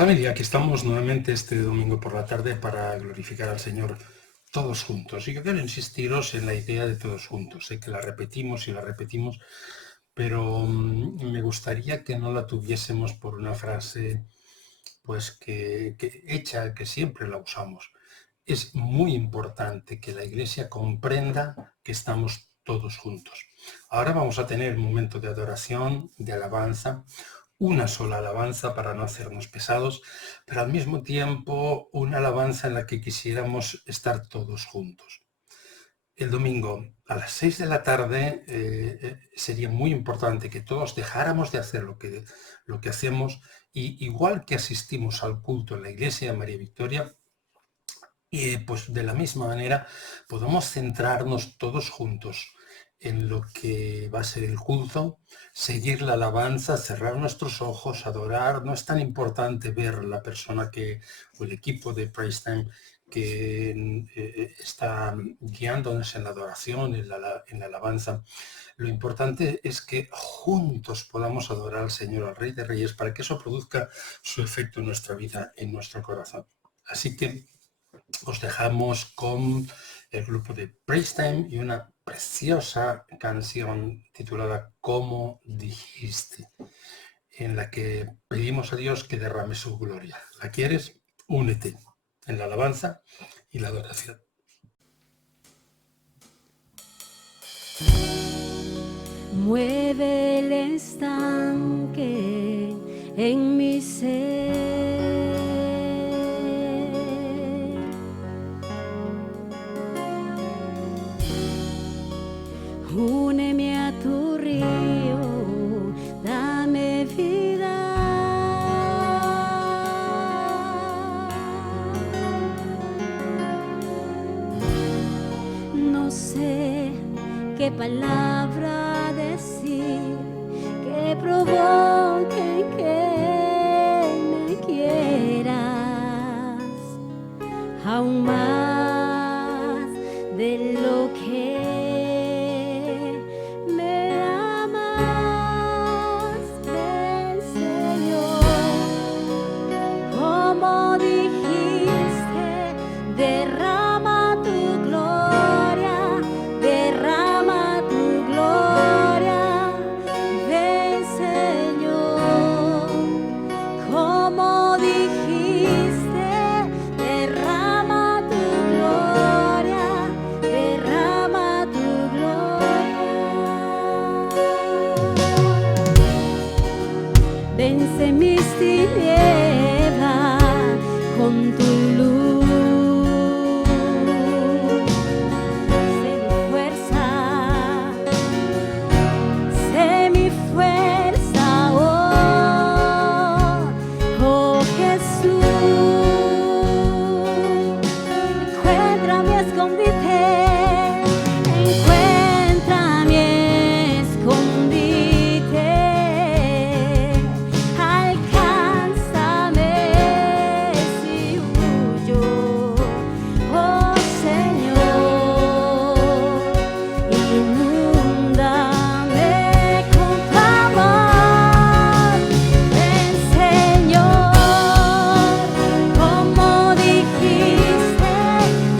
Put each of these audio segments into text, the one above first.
familia, aquí estamos nuevamente este domingo por la tarde para glorificar al Señor todos juntos. Y yo quiero insistiros en la idea de todos juntos. Sé que la repetimos y la repetimos, pero me gustaría que no la tuviésemos por una frase pues que hecha, que siempre la usamos. Es muy importante que la Iglesia comprenda que estamos todos juntos. Ahora vamos a tener un momento de adoración, de alabanza, una sola alabanza para no hacernos pesados, pero al mismo tiempo una alabanza en la que quisiéramos estar todos juntos. El domingo a las 6 de la tarde sería muy importante que todos dejáramos de hacer lo que hacemos y igual que asistimos al culto en la iglesia de María Victoria, pues de la misma manera podemos centrarnos todos juntos en lo que va a ser el culto, seguir la alabanza, cerrar nuestros ojos, adorar. No es tan importante ver la persona o el equipo de Praise Time que está guiándonos en la adoración, en la alabanza. Lo importante es que juntos podamos adorar al Señor, al Rey de Reyes, para que eso produzca su efecto en nuestra vida, en nuestro corazón. Así que os dejamos con el grupo de Praise Time y una preciosa canción titulada Como dijiste, en la que pedimos a Dios que derrame su gloria. ¿La quieres? Únete en la alabanza y la adoración. Mueve el estanque en mi ser. Úneme a tu río, dame vida. No sé qué palabra decir que provoque que me quieras aún más de lo que me amas. Ven, Señor, como dijiste, derrama tu gloria, derrama tu gloria. Ven, Señor, como dijiste, derrama tu gloria, derrama tu gloria. Vence mis tinieblas con tu luz. Sé mi fuerza, oh Jesús. Encuentra mi escondite, encuentra mi escondite. Alcánzame si huyo, oh Señor. Inúndame con tu amor. Ven, Señor, como dijiste,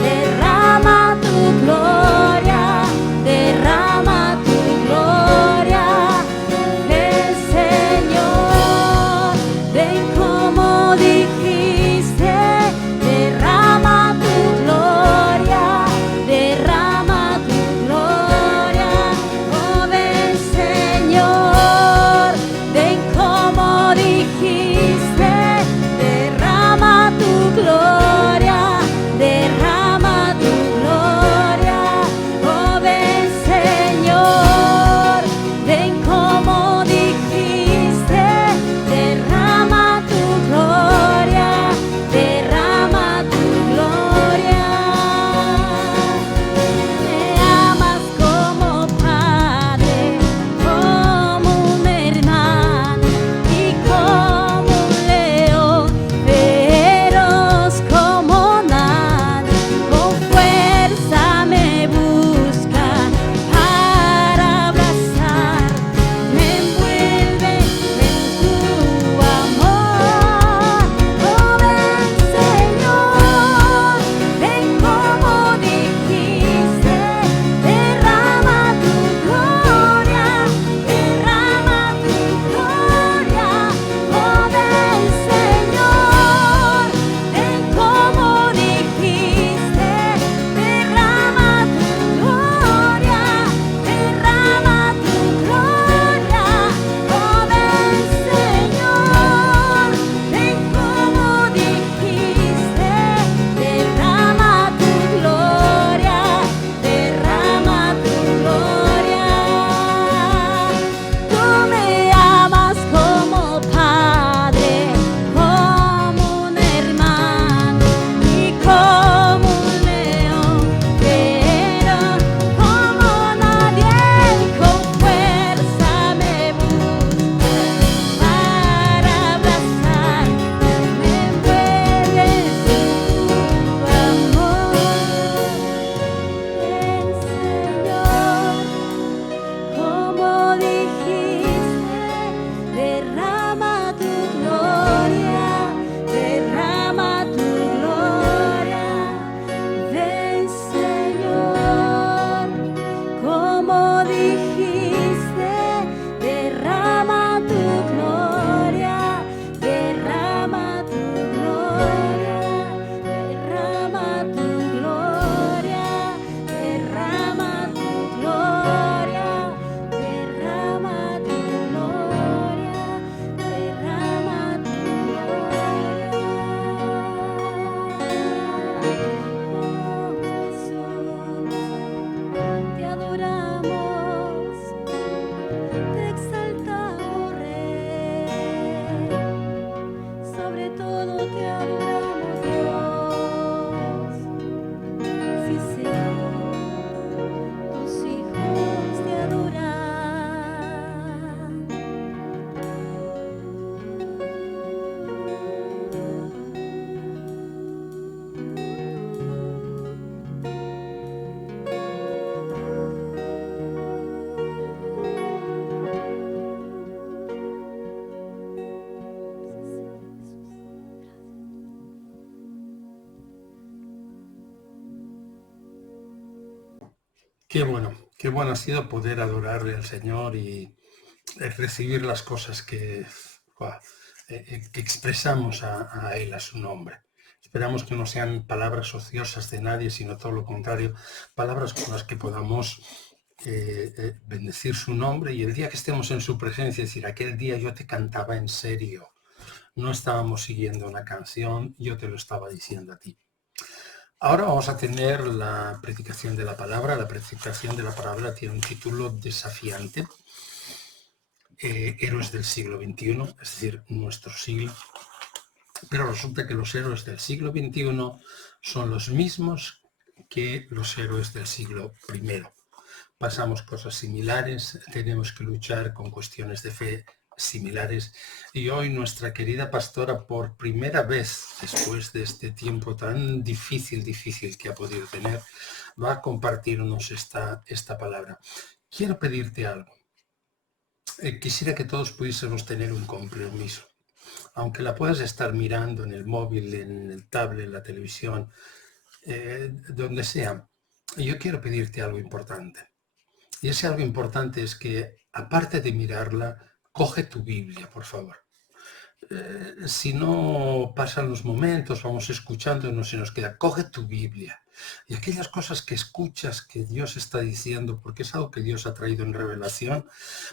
derrama tu gloria, derrama tu gloria. Ven, Señor, ven como dijiste, derrama tu gloria, derrama tu gloria. Oh, ven, Señor, ven como dijiste, derrama tu gloria, derrama tu gloria. Oh, ven, Señor, ven como dijiste, derrama tu gloria, todo te adoramos, Dios. Sí, Señor, tus hijos te adoran. Qué bueno ha sido poder adorarle al Señor y recibir las cosas que expresamos a Él, a su nombre. Esperamos que no sean palabras ociosas de nadie, sino todo lo contrario, palabras con las que podamos bendecir su nombre, y el día que estemos en su presencia, decir, aquel día yo te cantaba en serio, no estábamos siguiendo una canción, yo te lo estaba diciendo a ti. Ahora vamos a tener la predicación de la palabra. La predicación de la palabra tiene un título desafiante, héroes del siglo XXI, es decir, nuestro siglo. Pero resulta que los héroes del siglo XXI son los mismos que los héroes del siglo I. Pasamos cosas similares, tenemos que luchar con cuestiones de fe similares, y hoy nuestra querida pastora, por primera vez después de este tiempo tan difícil que ha podido tener, va a compartirnos esta palabra. Quiero pedirte algo. Quisiera que todos pudiésemos tener un compromiso. Aunque la puedas estar mirando en el móvil, en el tablet, en la televisión, donde sea, yo quiero pedirte algo importante. Y ese algo importante es que, aparte de mirarla, coge tu Biblia, por favor. Si no pasan los momentos, vamos escuchando y no se nos queda. Coge tu Biblia. Y aquellas cosas que escuchas que Dios está diciendo, porque es algo que Dios ha traído en revelación,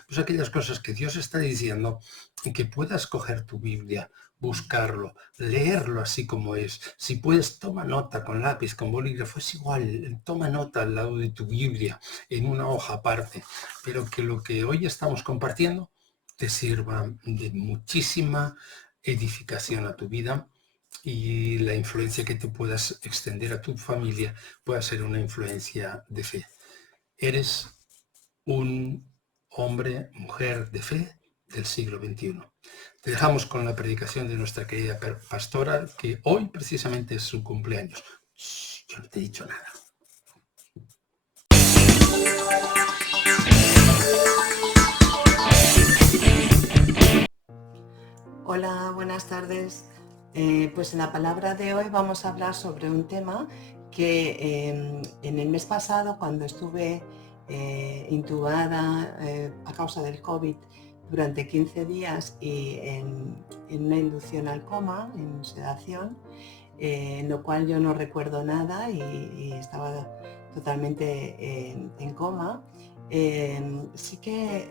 pues aquellas cosas que Dios está diciendo, y que puedas coger tu Biblia, buscarlo, leerlo así como es. Si puedes, toma nota con lápiz, con bolígrafo, es igual, toma nota al lado de tu Biblia, en una hoja aparte, pero que lo que hoy estamos compartiendo te sirva de muchísima edificación a tu vida, y la influencia que te puedas extender a tu familia pueda ser una influencia de fe. Eres un hombre, mujer de fe del siglo XXI. Te dejamos con la predicación de nuestra querida pastora, que hoy precisamente es su cumpleaños. Shh, yo no te he dicho nada. Hola, buenas tardes. Pues en la palabra de hoy vamos a hablar sobre un tema que en el mes pasado, cuando estuve intubada a causa del COVID durante 15 días y en una inducción al coma, en sedación, en lo cual yo no recuerdo nada y estaba totalmente en coma. Sí que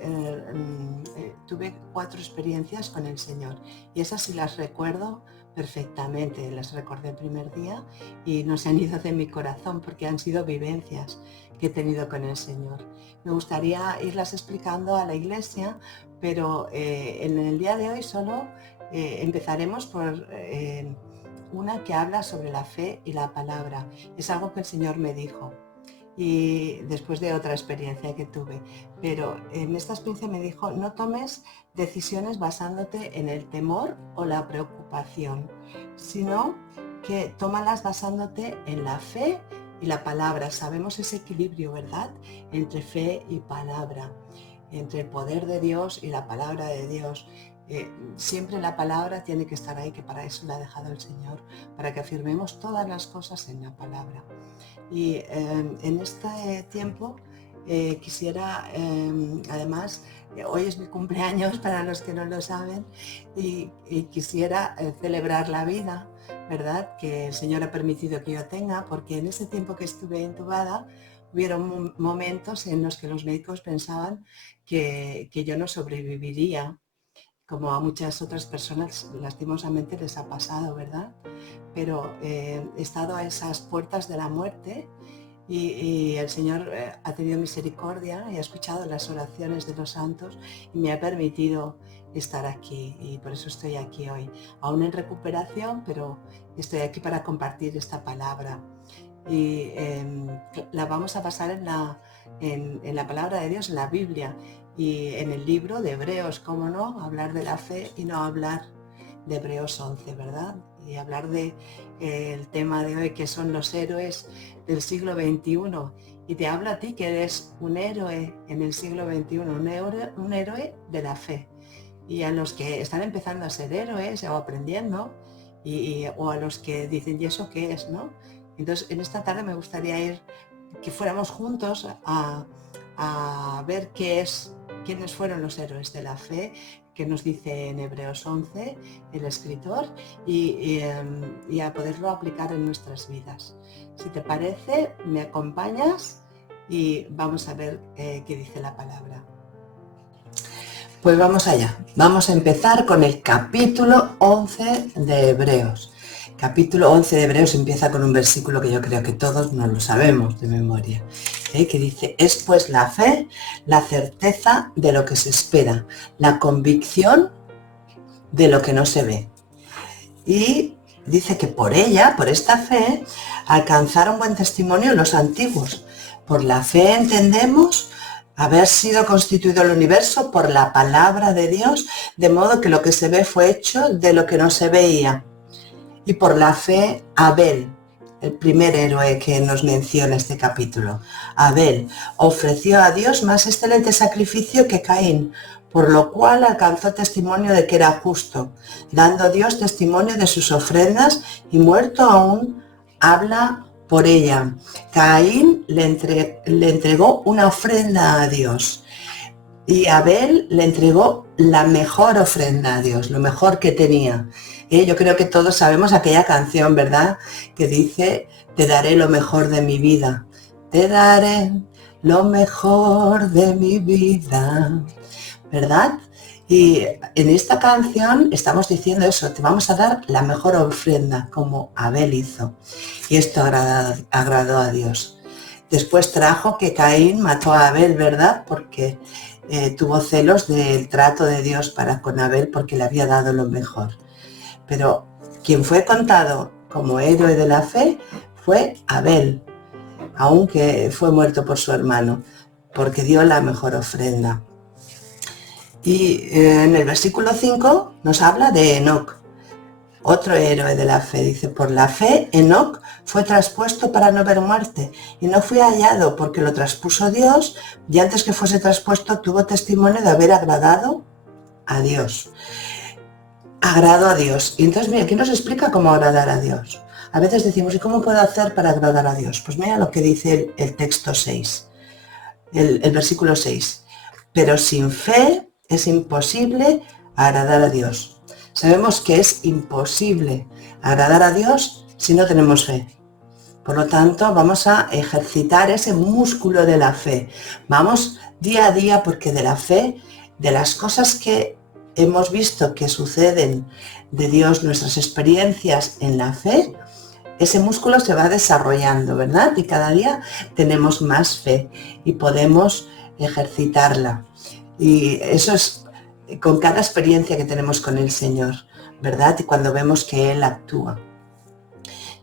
tuve 4 experiencias con el Señor, y esas sí las recuerdo perfectamente, las recordé el primer día y no se han ido de mi corazón porque han sido vivencias que he tenido con el Señor. Me gustaría irlas explicando a la iglesia, pero en el día de hoy solo empezaremos por una que habla sobre la fe y la palabra. Es algo que el Señor me dijo, y después de otra experiencia que tuve. Pero en esta experiencia me dijo, no tomes decisiones basándote en el temor o la preocupación, sino que tómalas basándote en la fe y la palabra. Sabemos ese equilibrio, ¿verdad?, entre fe y palabra, entre el poder de Dios y la palabra de Dios. Siempre la palabra tiene que estar ahí, que para eso la ha dejado el Señor, para que afirmemos todas las cosas en la palabra. Y en este tiempo quisiera, además, hoy es mi cumpleaños para los que no lo saben, y quisiera celebrar la vida, ¿verdad?, que el Señor ha permitido que yo tenga, porque en ese tiempo que estuve intubada, hubieron momentos en los que los médicos pensaban que yo no sobreviviría, como a muchas otras personas lastimosamente les ha pasado, ¿verdad? Pero he estado a esas puertas de la muerte y el Señor ha tenido misericordia y ha escuchado las oraciones de los santos y me ha permitido estar aquí, y por eso estoy aquí hoy, aún en recuperación, pero estoy aquí para compartir esta palabra. Y la vamos a pasar en la palabra de Dios, en la Biblia y en el libro de Hebreos, cómo no, hablar de la fe y no hablar de Hebreos 11, ¿verdad? Y hablar de el tema de hoy, que son los héroes del siglo XXI. Y te hablo a ti que eres un héroe en el siglo XXI, un héroe de la fe. Y a los que están empezando a ser héroes o aprendiendo, o a los que dicen, ¿y eso qué es, no? Entonces, en esta tarde me gustaría que fuéramos juntos a ver quiénes fueron los héroes de la fe, que nos dice en Hebreos 11 el escritor, y a poderlo aplicar en nuestras vidas. Si te parece, me acompañas y vamos a ver qué dice la palabra. Pues vamos allá. Vamos a empezar con el capítulo 11 de Hebreos. Capítulo 11 de Hebreos empieza con un versículo que yo creo que todos nos lo sabemos de memoria, que dice: es pues la fe, la certeza de lo que se espera, la convicción de lo que no se ve. Y dice que por ella, por esta fe, alcanzaron buen testimonio los antiguos. Por la fe entendemos haber sido constituido el universo por la palabra de Dios, de modo que lo que se ve fue hecho de lo que no se veía. Y por la fe, Abel, el primer héroe que nos menciona este capítulo, Abel, ofreció a Dios más excelente sacrificio que Caín, por lo cual alcanzó testimonio de que era justo, dando Dios testimonio de sus ofrendas, y muerto aún habla por ella. Caín le entregó una ofrenda a Dios, y Abel le entregó la mejor ofrenda a Dios, lo mejor que tenía. Yo creo que todos sabemos aquella canción, ¿verdad? Que dice: te daré lo mejor de mi vida, te daré lo mejor de mi vida, ¿verdad? Y en esta canción estamos diciendo eso: te vamos a dar la mejor ofrenda, como Abel hizo. Y esto agradó a Dios. Después trajo que Caín mató a Abel, ¿verdad? Porque tuvo celos del trato de Dios para con Abel, porque le había dado lo mejor. Pero quien fue contado como héroe de la fe fue Abel, aunque fue muerto por su hermano, porque dio la mejor ofrenda. Y en el versículo 5 nos habla de Enoc, otro héroe de la fe. Dice: por la fe Enoc fue traspuesto para no ver muerte, y no fue hallado porque lo traspuso Dios, y antes que fuese traspuesto tuvo testimonio de haber agradado a Dios. Agradó a Dios. Y entonces, mira, aquí nos explica cómo agradar a Dios. A veces decimos: ¿y cómo puedo hacer para agradar a Dios? Pues mira lo que dice el texto 6, el versículo 6. Pero sin fe es imposible agradar a Dios. Sabemos que es imposible agradar a Dios si no tenemos fe. Por lo tanto, vamos a ejercitar ese músculo de la fe. Vamos día a día, porque de la fe, de las cosas que hemos visto que suceden de Dios, nuestras experiencias en la fe, ese músculo se va desarrollando, ¿verdad? Y cada día tenemos más fe y podemos ejercitarla. Y eso es con cada experiencia que tenemos con el Señor, ¿verdad? Y cuando vemos que Él actúa.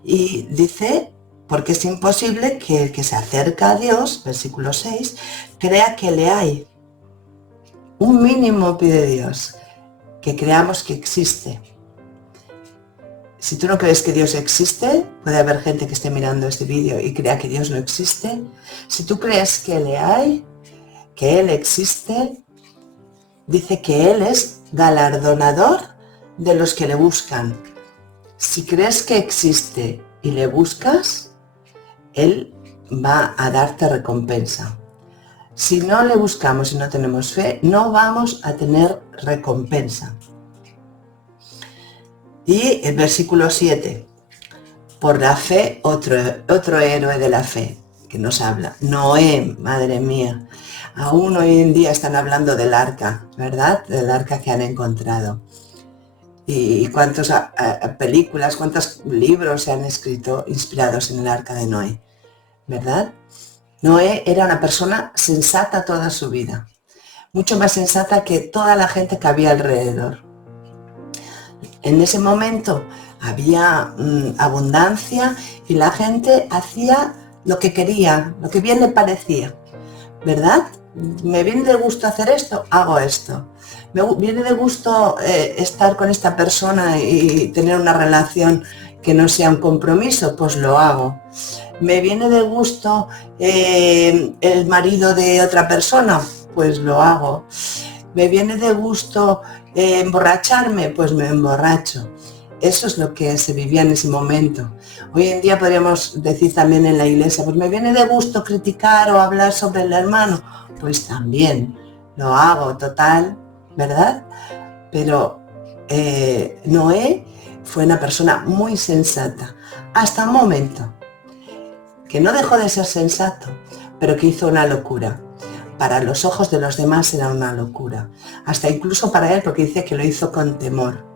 Y dice: porque es imposible que el que se acerca a Dios, versículo 6, crea que le hay. Un mínimo pide Dios, que creamos que existe. Si tú no crees que Dios existe, puede haber gente que esté mirando este vídeo y crea que Dios no existe. Si tú crees que le hay, que Él existe, dice que Él es galardonador de los que le buscan. Si crees que existe y le buscas, Él va a darte recompensa. Si no le buscamos y no tenemos fe, no vamos a tener recompensa. Y el versículo 7, por la fe, otro héroe de la fe que nos habla, Noé, madre mía. Aún hoy en día están hablando del arca, ¿verdad? Del arca que han encontrado. Y cuántas películas, cuántos libros se han escrito inspirados en el arca de Noé. ¿verdad? Noé era una persona sensata toda su vida, mucho más sensata que toda la gente que había alrededor. En ese momento había abundancia y la gente hacía lo que quería, lo que bien le parecía, ¿verdad? Me viene de gusto hacer esto, hago esto. Me viene de gusto estar con esta persona y tener una relación que no sea un compromiso, pues lo hago. Me viene de gusto el marido de otra persona, pues lo hago. Me viene de gusto emborracharme, pues me emborracho. Eso es lo que se vivía en ese momento. Hoy en día podríamos decir también en la iglesia, pues me viene de gusto criticar o hablar sobre el hermano, pues también lo hago, total, ¿verdad? Pero Noé fue una persona muy sensata, hasta un momento que no dejó de ser sensato, pero que hizo una locura. Para los ojos de los demás era una locura, hasta incluso para él, porque dice que lo hizo con temor.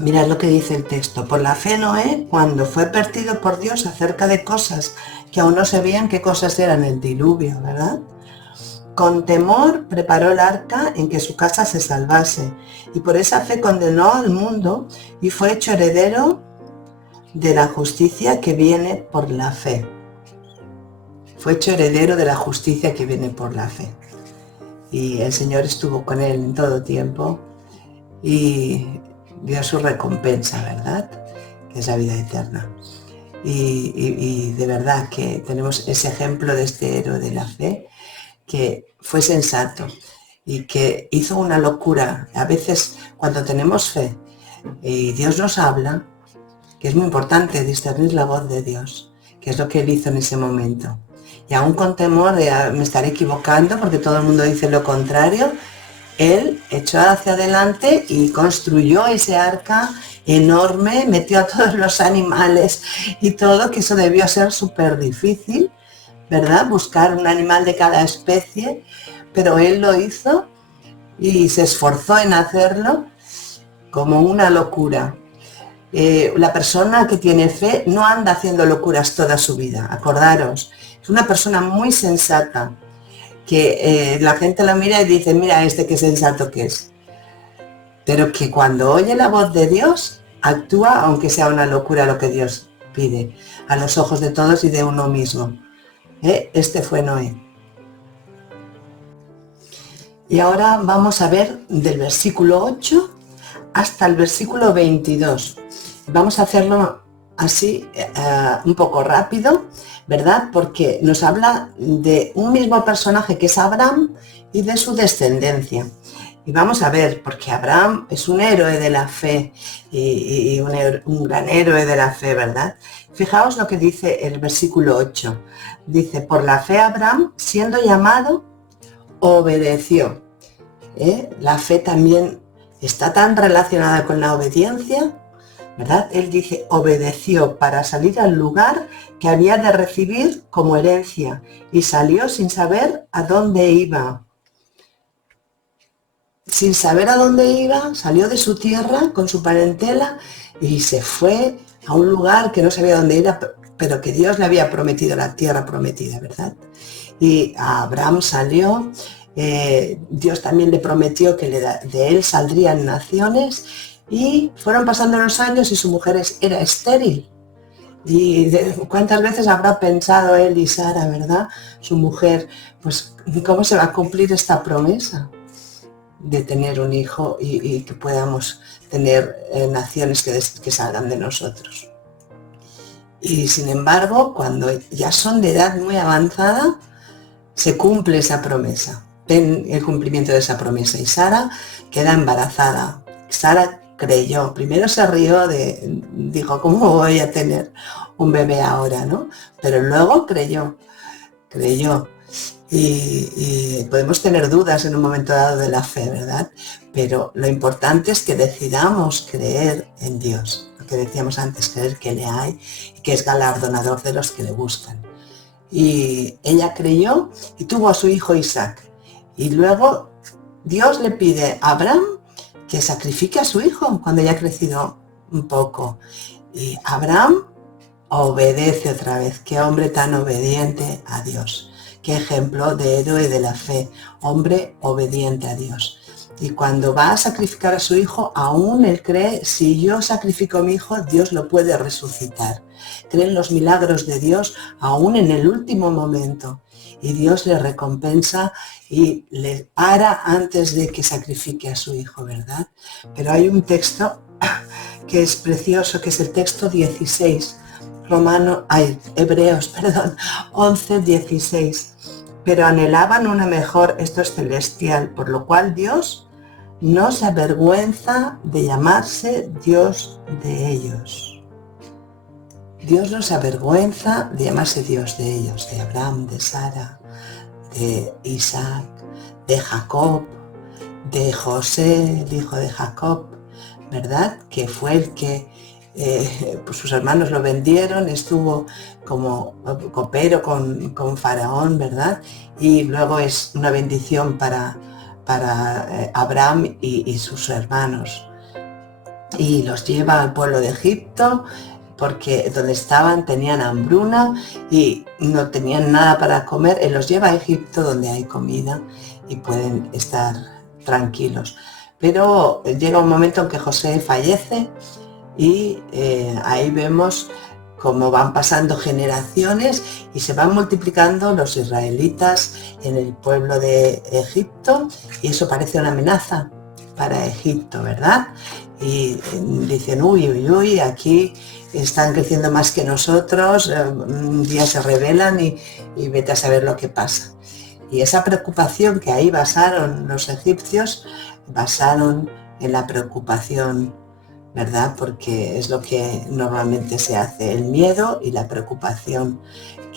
Mirad lo que dice el texto. Por la fe Noé, cuando fue advertido por Dios acerca de cosas que aún no se veían qué cosas eran, el diluvio, ¿verdad? Con temor preparó el arca en que su casa se salvase, y por esa fe condenó al mundo y fue hecho heredero de la justicia que viene por la fe. Fue hecho heredero de la justicia que viene por la fe. Y el Señor estuvo con él en todo tiempo y dio su recompensa, ¿verdad? Que es la vida eterna. Y de verdad que tenemos ese ejemplo de este héroe de la fe que fue sensato y que hizo una locura. A veces cuando tenemos fe y Dios nos habla, que es muy importante discernir la voz de Dios, que es lo que él hizo en ese momento. Y aún con temor de me estaré equivocando porque todo el mundo dice lo contrario, él echó hacia adelante y construyó ese arca enorme, metió a todos los animales y todo, que eso debió ser súper difícil, ¿verdad? Buscar un animal de cada especie, pero él lo hizo y se esforzó en hacerlo como una locura. La persona que tiene fe no anda haciendo locuras toda su vida, acordaros, es una persona muy sensata, que la gente lo mira y dice, mira este qué sensato que es, pero que cuando oye la voz de Dios, actúa aunque sea una locura lo que Dios pide, a los ojos de todos y de uno mismo. Este fue Noé. Y ahora vamos a ver del versículo 8 hasta el versículo 22. Vamos a hacerlo así un poco rápido, ¿verdad? Porque nos habla de un mismo personaje que es Abraham y de su descendencia. Y vamos a ver, porque Abraham es un héroe de la fe y un gran héroe de la fe, ¿verdad? Fijaos lo que dice el versículo 8. Dice, por la fe Abraham, siendo llamado, obedeció. La fe también está tan relacionada con la obediencia, ¿verdad? Él dice, obedeció para salir al lugar que había de recibir como herencia y salió sin saber a dónde iba. Sin saber a dónde iba, salió de su tierra con su parentela y se fue a un lugar que no sabía dónde ir, pero que Dios le había prometido, la tierra prometida, ¿verdad? Y a Abraham salió, Dios también le prometió que de él saldrían naciones y fueron pasando los años y su mujer era estéril. Y cuántas veces habrá pensado él y Sara, ¿verdad? Su mujer, pues ¿cómo se va a cumplir esta promesa de tener un hijo y que podamos tener naciones que salgan de nosotros? Y sin embargo, cuando ya son de edad muy avanzada, se cumple esa promesa. Ven el cumplimiento de esa promesa y Sara queda embarazada. Sara creyó, primero se rió, dijo, ¿cómo voy a tener un bebé ahora, no? Pero luego creyó. Y podemos tener dudas en un momento dado de la fe, ¿verdad? Pero lo importante es que decidamos creer en Dios. Lo que decíamos antes, creer que le hay y que es galardonador de los que le buscan. Y ella creyó y tuvo a su hijo Isaac. Y luego Dios le pide a Abraham que sacrifique a su hijo cuando ya ha crecido un poco. Y Abraham obedece otra vez. Qué hombre tan obediente a Dios. Qué ejemplo de héroe de la fe. Hombre obediente a Dios. Y cuando va a sacrificar a su hijo, aún él cree, si yo sacrifico a mi hijo, Dios lo puede resucitar. Cree en los milagros de Dios aún en el último momento. Y Dios le recompensa y le para antes de que sacrifique a su hijo, ¿verdad? Pero hay un texto que es precioso, que es el texto 16, Hebreos 11, 16. Pero anhelaban una mejor, esto es celestial, por lo cual Dios no se avergüenza de llamarse Dios de ellos. Dios no se avergüenza de llamarse Dios de ellos, de Abraham, de Sara, de Isaac, de Jacob, de José, el hijo de Jacob, ¿verdad? Que fue el que pues sus hermanos lo vendieron, estuvo como copero con Faraón, ¿verdad? Y luego es una bendición para Abraham y sus hermanos. Y los lleva al pueblo de Egipto, porque donde estaban tenían hambruna y no tenían nada para comer. Él los lleva a Egipto, donde hay comida y pueden estar tranquilos. Pero llega un momento en que José fallece y ahí vemos cómo van pasando generaciones y se van multiplicando los israelitas en el pueblo de Egipto, y eso parece una amenaza para Egipto, ¿verdad? Y dicen, uy, aquí están creciendo más que nosotros, un día se rebelan y vete a saber lo que pasa. Y esa preocupación que ahí basaron los egipcios, basaron en la preocupación, ¿verdad? Porque es lo que normalmente se hace, el miedo y la preocupación,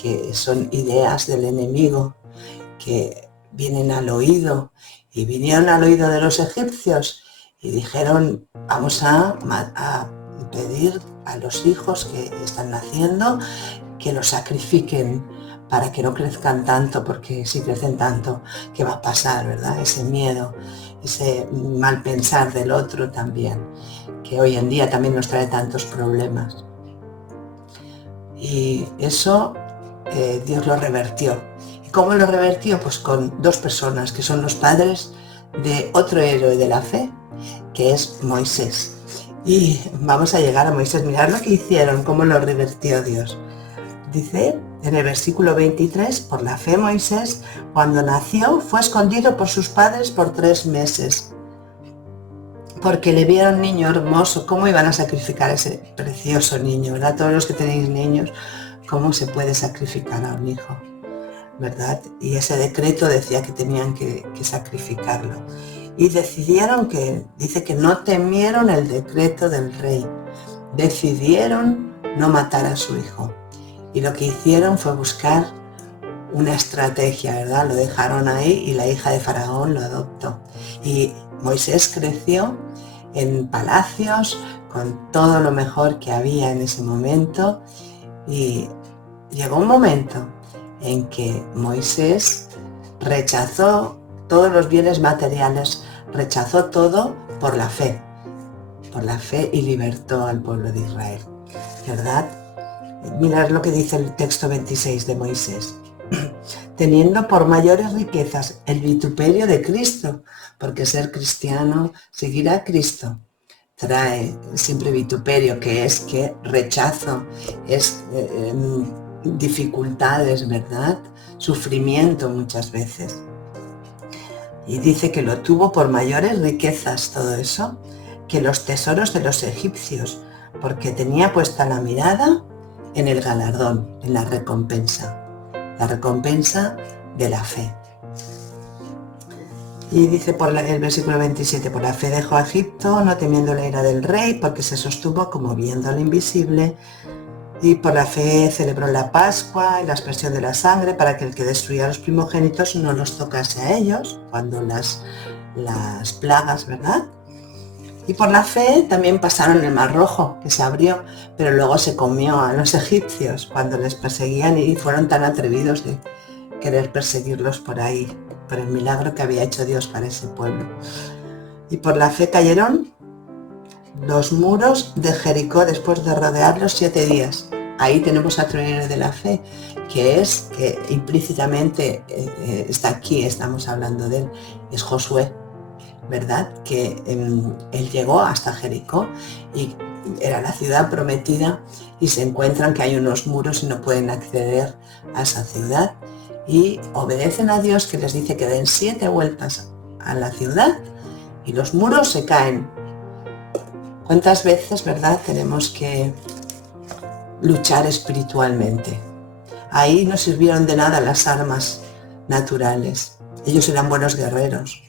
que son ideas del enemigo que vienen al oído, y vinieron al oído de los egipcios y dijeron, vamos a pedir a los hijos que están naciendo que los sacrifiquen para que no crezcan tanto, porque si crecen tanto, ¿qué va a pasar, verdad? Ese miedo, ese mal pensar del otro también, que hoy en día también nos trae tantos problemas. Y eso Dios lo revertió. ¿Y cómo lo revertió? Pues con dos personas que son los padres de otro héroe de la fe, que es Moisés. Y vamos a llegar a Moisés. Mirad lo que hicieron, cómo lo revertió Dios. Dice en el versículo 23, por la fe Moisés, cuando nació, fue escondido por sus padres por 3 meses. Porque le vieron niño hermoso. ¿Cómo iban a sacrificar a ese precioso niño, verdad? Todos los que tenéis niños, ¿cómo se puede sacrificar a un hijo, verdad? Y ese decreto decía que tenían que sacrificarlo. Y decidieron dice que no temieron el decreto del rey. Decidieron no matar a su hijo. Y lo que hicieron fue buscar una estrategia, ¿verdad? Lo dejaron ahí y la hija de Faraón lo adoptó. Y Moisés creció en palacios con todo lo mejor que había en ese momento, y llegó un momento en que Moisés rechazó todos los bienes materiales, rechazó todo por la fe y libertó al pueblo de Israel, ¿verdad? Mirad lo que dice el texto 26 de Moisés. Teniendo por mayores riquezas el vituperio de Cristo, porque ser cristiano, seguir a Cristo, trae siempre vituperio, que es que rechazo, es dificultades, ¿verdad? Sufrimiento muchas veces. Y dice que lo tuvo por mayores riquezas todo eso, que los tesoros de los egipcios, porque tenía puesta la mirada en el galardón, en la recompensa de la fe. Y dice el versículo 27, por la fe dejó a Egipto, no temiendo la ira del rey, porque se sostuvo como viendo lo invisible, y por la fe celebró la Pascua y la aspersión de la sangre, para que el que destruía a los primogénitos no los tocase a ellos, cuando las plagas, ¿verdad? Y por la fe también pasaron el Mar Rojo, que se abrió, pero luego se comió a los egipcios cuando les perseguían, y fueron tan atrevidos de querer perseguirlos por ahí, por el milagro que había hecho Dios para ese pueblo. Y por la fe cayeron los muros de Jericó después de rodearlos 7 días. ahí tenemos a otro héroe de la fe, que es, que implícitamente está aquí, estamos hablando de él, es Josué, ¿verdad? Que él llegó hasta Jericó y era la ciudad prometida y se encuentran que hay unos muros y no pueden acceder a esa ciudad y obedecen a Dios que les dice que den 7 vueltas a la ciudad y los muros se caen. ¿Cuántas veces, verdad, tenemos que luchar espiritualmente? Ahí no sirvieron de nada las armas naturales. Ellos eran buenos guerreros.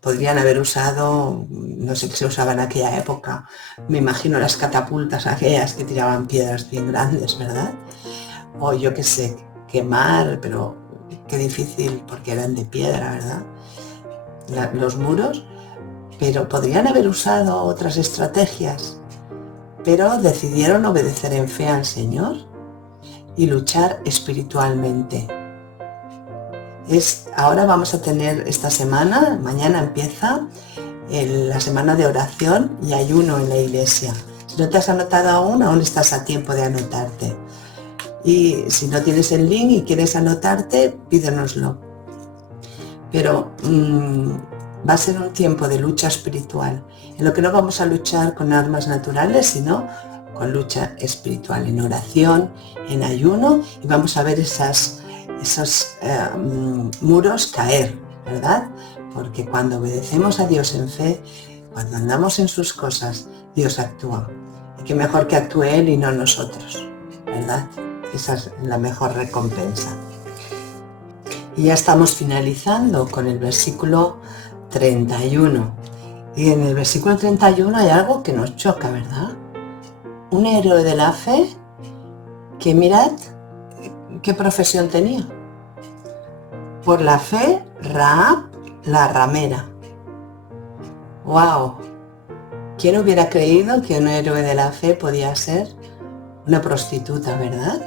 Podrían haber usado, no sé qué se usaba en aquella época, me imagino las catapultas aquellas que tiraban piedras bien grandes, ¿verdad? O yo qué sé, quemar, pero qué difícil porque eran de piedra, ¿verdad? Los muros, pero podrían haber usado otras estrategias, pero decidieron obedecer en fe al Señor y luchar espiritualmente. Ahora vamos a tener esta semana, mañana empieza la semana de oración y ayuno en la iglesia. Si no te has anotado aún estás a tiempo de anotarte. Y si no tienes el link y quieres anotarte, pídenoslo. Pero va a ser un tiempo de lucha espiritual, en lo que no vamos a luchar con armas naturales, sino con lucha espiritual, en oración, en ayuno, y vamos a ver esos muros caer, ¿verdad? Porque cuando obedecemos a Dios en fe, cuando andamos en sus cosas, Dios actúa. Y qué mejor que actúe Él y no nosotros, ¿verdad? Esa es la mejor recompensa. Y ya estamos finalizando con el versículo 31. Y en el versículo 31 hay algo que nos choca, ¿verdad? Un héroe de la fe que mirad qué profesión tenía. Por la fe, Rahab, la ramera. ¡Wow! ¿Quién hubiera creído que un héroe de la fe podía ser una prostituta, verdad?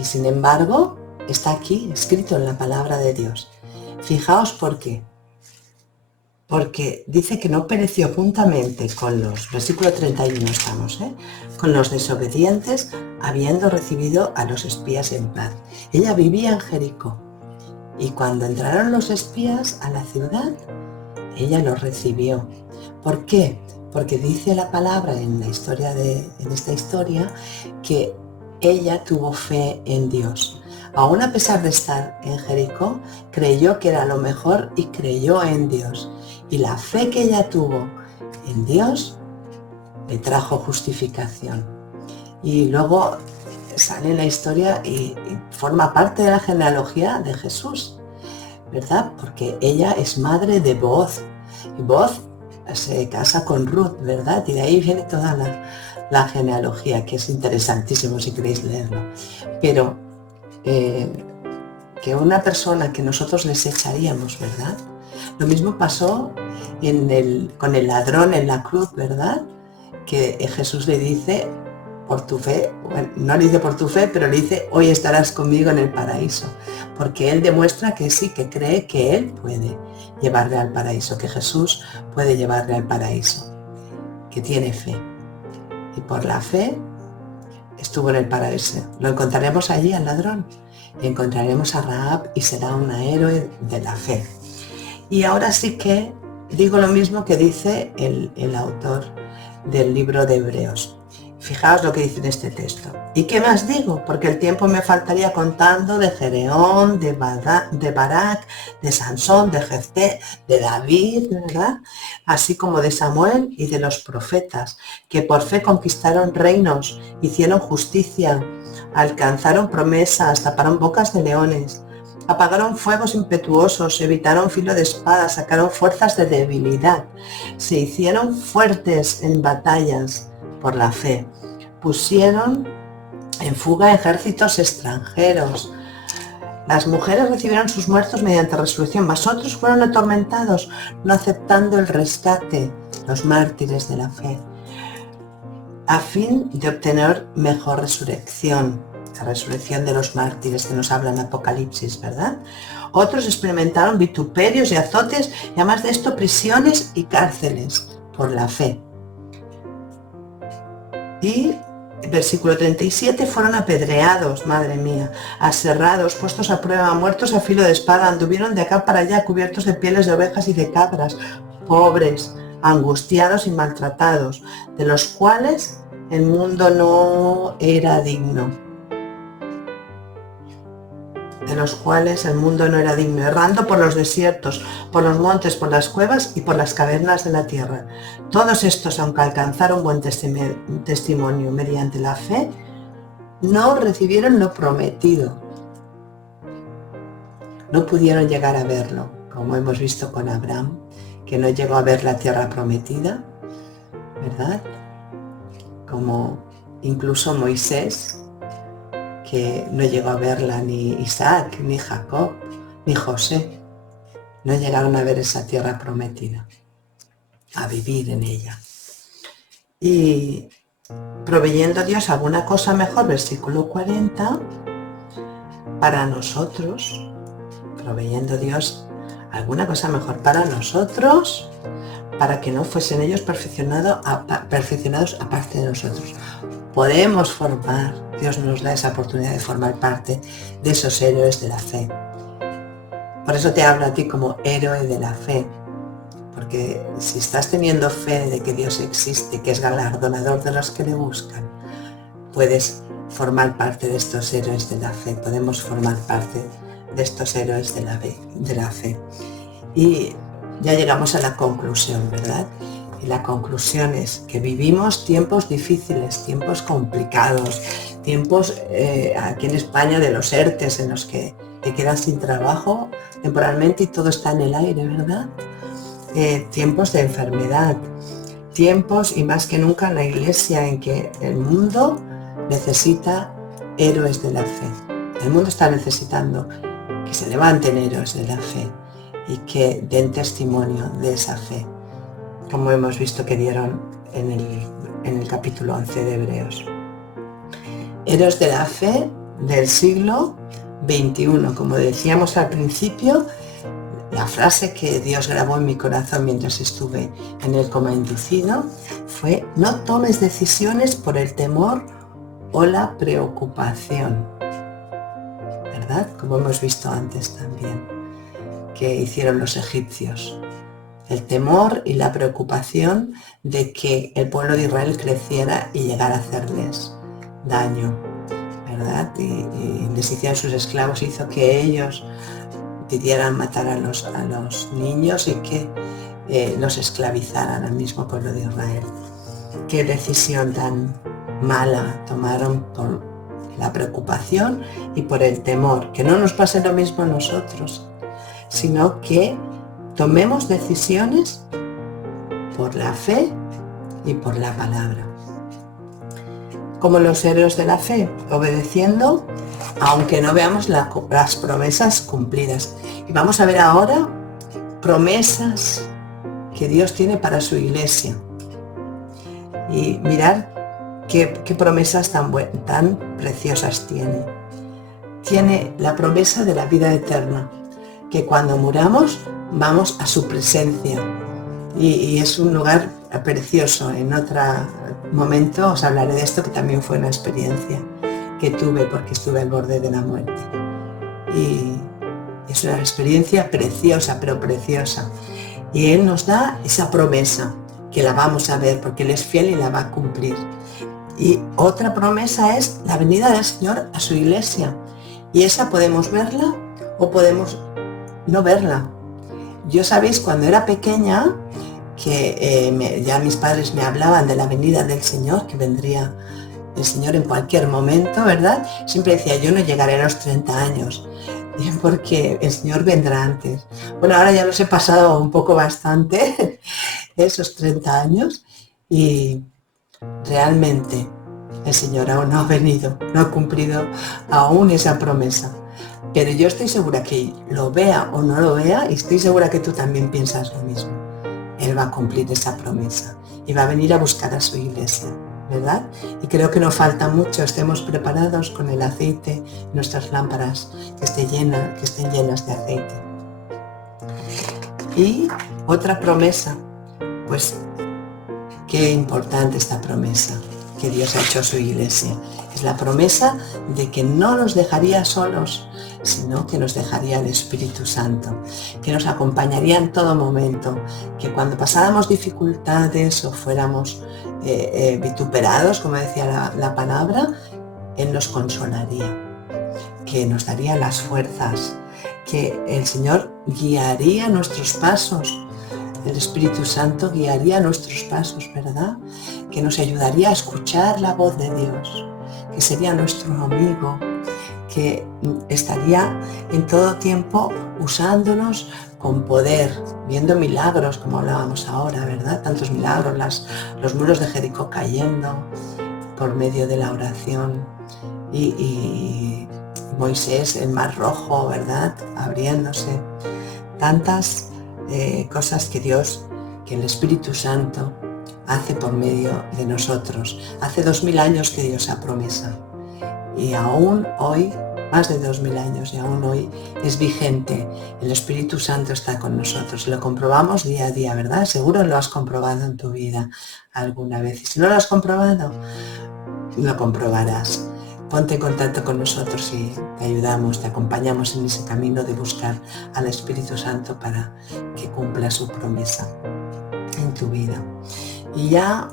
Y sin embargo, está aquí, escrito en la palabra de Dios. Fijaos por qué. Porque dice que no pereció juntamente con los, versículo 31 estamos, con los desobedientes, habiendo recibido a los espías en paz. Ella vivía en Jericó. Y cuando entraron los espías a la ciudad, ella los recibió. ¿Por qué? Porque dice la palabra en esta historia que ella tuvo fe en Dios. Aún a pesar de estar en Jericó, creyó que era lo mejor y creyó en Dios. Y la fe que ella tuvo en Dios le trajo justificación. Y luego sale la historia y forma parte de la genealogía de Jesús, ¿verdad? Porque ella es madre de Booz. Y Booz se casa con Ruth, ¿verdad? Y de ahí viene toda la genealogía, que es interesantísimo si queréis leerlo. Pero que una persona que nosotros les echaríamos, ¿verdad? Lo mismo pasó con el ladrón en la cruz, ¿verdad? Que Jesús le dice, por tu fe, bueno, no le dice por tu fe, pero le dice, hoy estarás conmigo en el paraíso. Porque él demuestra que sí, que cree que él puede llevarle al paraíso, que Jesús puede llevarle al paraíso, que tiene fe. Y por la fe estuvo en el paraíso. Lo encontraremos allí al ladrón. Y encontraremos a Rahab y será una héroe de la fe. Y ahora sí que digo lo mismo que dice el autor del libro de Hebreos. Fijaos lo que dice en este texto. ¿Y qué más digo? Porque el tiempo me faltaría contando de Gedeón, de Barak, de Sansón, de Jefté, de David, ¿verdad? Así como de Samuel y de los profetas, que por fe conquistaron reinos, hicieron justicia, alcanzaron promesas, taparon bocas de leones, apagaron fuegos impetuosos, evitaron filo de espada, sacaron fuerzas de debilidad, se hicieron fuertes en batallas por la fe, pusieron en fuga ejércitos extranjeros. Las mujeres recibieron sus muertos mediante resurrección, mas otros fueron atormentados, no aceptando el rescate, los mártires de la fe, a fin de obtener mejor resurrección, la resurrección de los mártires que nos habla en Apocalipsis, ¿verdad? Otros experimentaron vituperios y azotes, y además de esto prisiones y cárceles por la fe. Y versículo 37, fueron apedreados, madre mía, aserrados, puestos a prueba, muertos a filo de espada, anduvieron de acá para allá cubiertos de pieles de ovejas y de cabras, pobres, angustiados y maltratados, de los cuales el mundo no era digno. Errando por los desiertos, por los montes, por las cuevas y por las cavernas de la tierra. Todos estos, aunque alcanzaron buen testimonio mediante la fe, no recibieron lo prometido. No pudieron llegar a verlo, como hemos visto con Abraham, que no llegó a ver la tierra prometida, ¿verdad? Como incluso Moisés, que no llegó a verla ni Isaac, ni Jacob, ni José. No llegaron a ver esa tierra prometida, a vivir en ella. Y proveyendo Dios alguna cosa mejor, versículo 40, para nosotros, proveyendo Dios alguna cosa mejor para nosotros, para que no fuesen ellos perfeccionados aparte de nosotros. Podemos formar, Dios nos da esa oportunidad de formar parte de esos héroes de la fe. Por eso te hablo a ti como héroe de la fe, porque si estás teniendo fe de que Dios existe, que es galardonador de los que le buscan, puedes formar parte de estos héroes de la fe, podemos formar parte de estos héroes de la fe. Y ya llegamos a la conclusión, ¿verdad? Y la conclusión es que vivimos tiempos difíciles, tiempos complicados, tiempos aquí en España de los ERTES en los que te quedas sin trabajo temporalmente y todo está en el aire, ¿verdad? Tiempos de enfermedad, tiempos y más que nunca en la Iglesia en que el mundo necesita héroes de la fe. El mundo está necesitando que se levanten héroes de la fe y que den testimonio de esa fe, como hemos visto que dieron en el capítulo 11 de Hebreos. Héroes de la fe del siglo XXI, como decíamos al principio, la frase que Dios grabó en mi corazón mientras estuve en el coma inducido fue: no tomes decisiones por el temor o la preocupación, ¿verdad? Como hemos visto antes también, que hicieron los egipcios. El temor y la preocupación de que el pueblo de Israel creciera y llegara a hacerles daño, ¿verdad? Y les hicieron sus esclavos, hizo que ellos pidieran matar a los niños y que los esclavizaran al mismo pueblo de Israel. Qué decisión tan mala tomaron por la preocupación y por el temor. Que no nos pase lo mismo a nosotros, sino que tomemos decisiones por la fe y por la palabra. Como los héroes de la fe, obedeciendo aunque no veamos las promesas cumplidas. Y vamos a ver ahora promesas que Dios tiene para su iglesia. Y mirar qué promesas tan preciosas tiene. Tiene la promesa de la vida eterna, que cuando muramos vamos a su presencia. Y es un lugar precioso. En otro momento os hablaré de esto, que también fue una experiencia que tuve porque estuve al borde de la muerte. Y es una experiencia preciosa, pero preciosa. Y Él nos da esa promesa, que la vamos a ver porque Él es fiel y la va a cumplir. Y otra promesa es la venida del Señor a su iglesia. Y esa podemos verla o podemos no verla. Yo, sabéis, cuando era pequeña, que ya mis padres me hablaban de la venida del Señor, que vendría el Señor en cualquier momento, ¿verdad? Siempre decía, yo no llegaré a los 30 años, porque el Señor vendrá antes. Bueno, ahora ya los he pasado un poco bastante, esos 30 años, y realmente el Señor aún no ha venido, no ha cumplido aún esa promesa. Pero yo estoy segura que lo vea o no lo vea, y estoy segura que tú también piensas lo mismo. Él va a cumplir esa promesa y va a venir a buscar a su iglesia, ¿verdad? Y creo que no falta mucho, estemos preparados con el aceite, nuestras lámparas que estén llenas de aceite. Y otra promesa, pues qué importante esta promesa, que Dios ha hecho a su iglesia. Es la promesa de que no nos dejaría solos, sino que nos dejaría el Espíritu Santo, que nos acompañaría en todo momento, que cuando pasáramos dificultades o fuéramos vituperados, como decía la palabra, Él nos consolaría, que nos daría las fuerzas, que el Señor guiaría nuestros pasos. El Espíritu Santo guiaría nuestros pasos, ¿verdad? Que nos ayudaría a escuchar la voz de Dios, que sería nuestro amigo, que estaría en todo tiempo usándonos con poder, viendo milagros, como hablábamos ahora, ¿verdad? Tantos milagros, los muros de Jericó cayendo por medio de la oración y Moisés, el mar rojo, ¿verdad? Abriéndose. Tantas cosas que Dios, que el Espíritu Santo hace por medio de nosotros. Hace 2000 años que dio esa promesa y aún hoy, más de 2000 años, y aún hoy es vigente. El Espíritu Santo está con nosotros. Lo comprobamos día a día, ¿verdad? Seguro lo has comprobado en tu vida alguna vez. Y si no lo has comprobado, lo comprobarás. Ponte en contacto con nosotros y te ayudamos, te acompañamos en ese camino de buscar al Espíritu Santo para que cumpla su promesa en tu vida. Y ya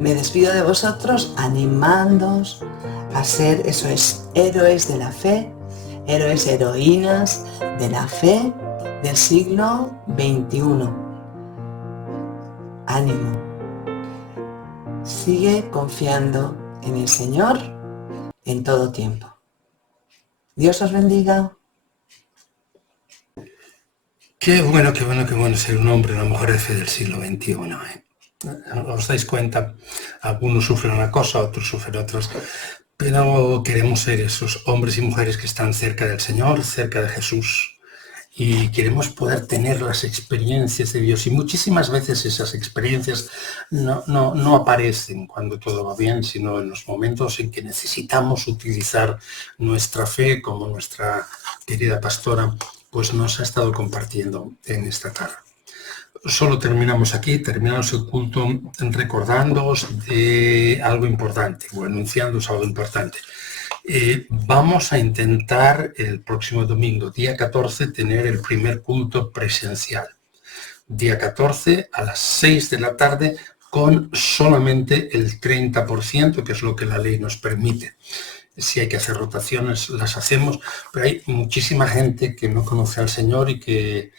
me despido de vosotros animándoos a ser, eso es, héroes de la fe, héroes, heroínas de la fe del siglo XXI. Ánimo. Sigue confiando en el Señor en todo tiempo. Dios os bendiga. Qué bueno ser un hombre, una mujer de fe del siglo XXI. ¿Os dais cuenta? Algunos sufren una cosa, otros sufren otras, pero queremos ser esos hombres y mujeres que están cerca del Señor, cerca de Jesús, y queremos poder tener las experiencias de Dios. Y muchísimas veces esas experiencias no aparecen cuando todo va bien, sino en los momentos en que necesitamos utilizar nuestra fe, como nuestra querida pastora pues nos ha estado compartiendo en esta tarde. Solo terminamos el culto recordándoos de algo importante, o anunciándoos algo importante. Vamos a intentar el próximo domingo, día 14, tener el primer culto presencial. Día 14 a las 6 de la tarde con solamente el 30%, que es lo que la ley nos permite. Si hay que hacer rotaciones, las hacemos, pero hay muchísima gente que no conoce al Señor y que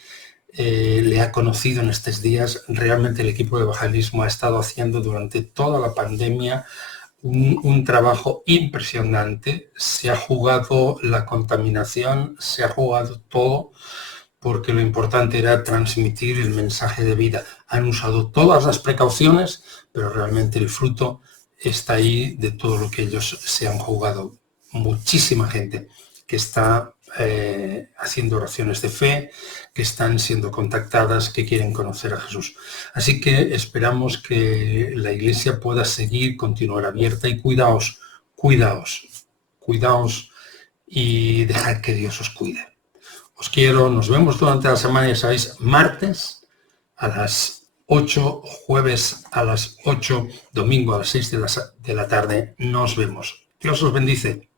le ha conocido en estos días. Realmente el equipo de evangelismo ha estado haciendo durante toda la pandemia un trabajo impresionante. Se ha jugado la contaminación, se ha jugado todo, porque lo importante era transmitir el mensaje de vida. Han usado todas las precauciones, pero realmente el fruto está ahí de todo lo que ellos se han jugado. Muchísima gente que está haciendo oraciones de fe, que están siendo contactadas, que quieren conocer a Jesús. Así que esperamos que la iglesia pueda continuar abierta y cuidaos y dejad que Dios os cuide. Os quiero, nos vemos durante la semana, ya sabéis, martes a las 8, jueves a las 8, domingo a las 6 de la tarde. Nos vemos. Dios os bendice.